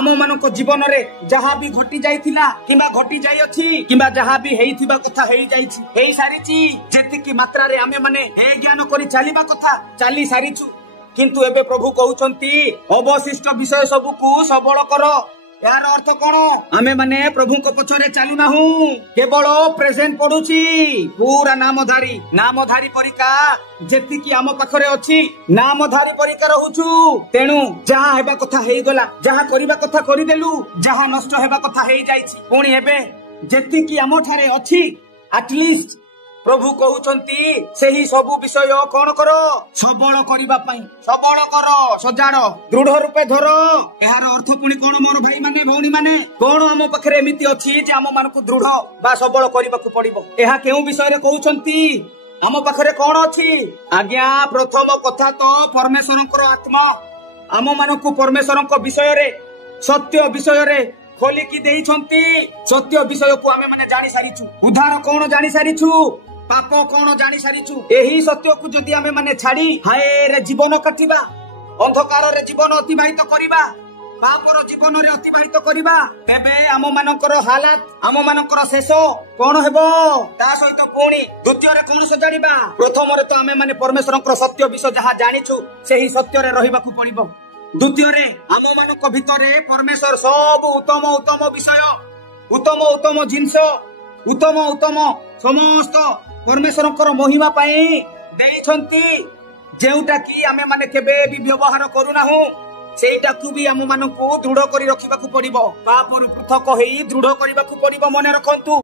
आम मानक जीवन रे जहाँ भी घटी जाइथिला किंबा घटी जाई अछि किंबा जहाँ भी हेइथिबा कथा हेइ जाइछि हेइ सारिछि जेतिकी मात्रा रे आमे माने हे ज्ञान करी चलीबा कथा चली सारिछु किंतु एबे प्रभु कहउछंती अवशिष्ट विषय सब को सबल कर यार अर्थ कौन आमे माने प्रभु को पछरे चालू ना हूँ केवल प्रेजेंट पड़ुछि पूरा नामधारी परिका जेतिकी आम पाखरे अछि नामधारी परिका रहउछु तेणु जहाँ हेबा कथा हेइ गला जहाँ करिबा कथा करिदेलु जहाँ नष्ट हेबा कथा हेइ जाइछि पुणी हेबे जेतिकी आम ठारे अछि एटलिस्ट प्रभु कहउछंती सेही सबु विषय कौन करो सबल करिबा पई सबल करो सजाड़ दृढ़ रूपे धर एहार अर्थ पुणी कौन मोर भाई माने भौणी माने कौन आम पाखरे एमिति अछि जे आम मानकु दृढ़ बा सबल करिबाकु पड़िबो एहा केउ विषय रे कहउछंती आम पाखरे कौन अछि आज्ञा प्रथम कथा तो परमेश्वरंकर आत्मा आम मानकु परमेश्वरंक विषय रे सत्य विषय रे खोलिकी देइछंती सत्य विषय को आमे माने जानि सारिछु उद्धार कौन जानि सारिछु पाप कौन जानि सारिछु एही सत्य को जदि आमे माने छाड़ी हाय रे जीवन कटिबा अंधकार रे जीवन अतिबाहित करिबा पापर जीवन रे अतिबाहित करिबा तेबे आम मानकर हालत आम मानकर शेष कौन हेबो ता सहित पुणी द्वितीय रे कौन सजाड़िबा प्रथम रे तो आमे माने परमेश्वरंकर सत्य विषय जहाँ जानिछु सेही सत्य रे रहिबाकू पड़िबो द्वितीय रे आम मानक भितरे परमेश्वर सब उत्तम उत्तम विषय उत्तम जिनस उत्तम समस्त परमेश्वरंकर महिमा पाई देइछंती जेउटा की आमे माने केबे भी व्यवहार करूना हूँ सेटा को भी आम मानकू दृढ़ करी रखिबाकू पड़िबो पापरु पृथक हेई दृढ़ करिबाकू पड़िबो मने रखंतु।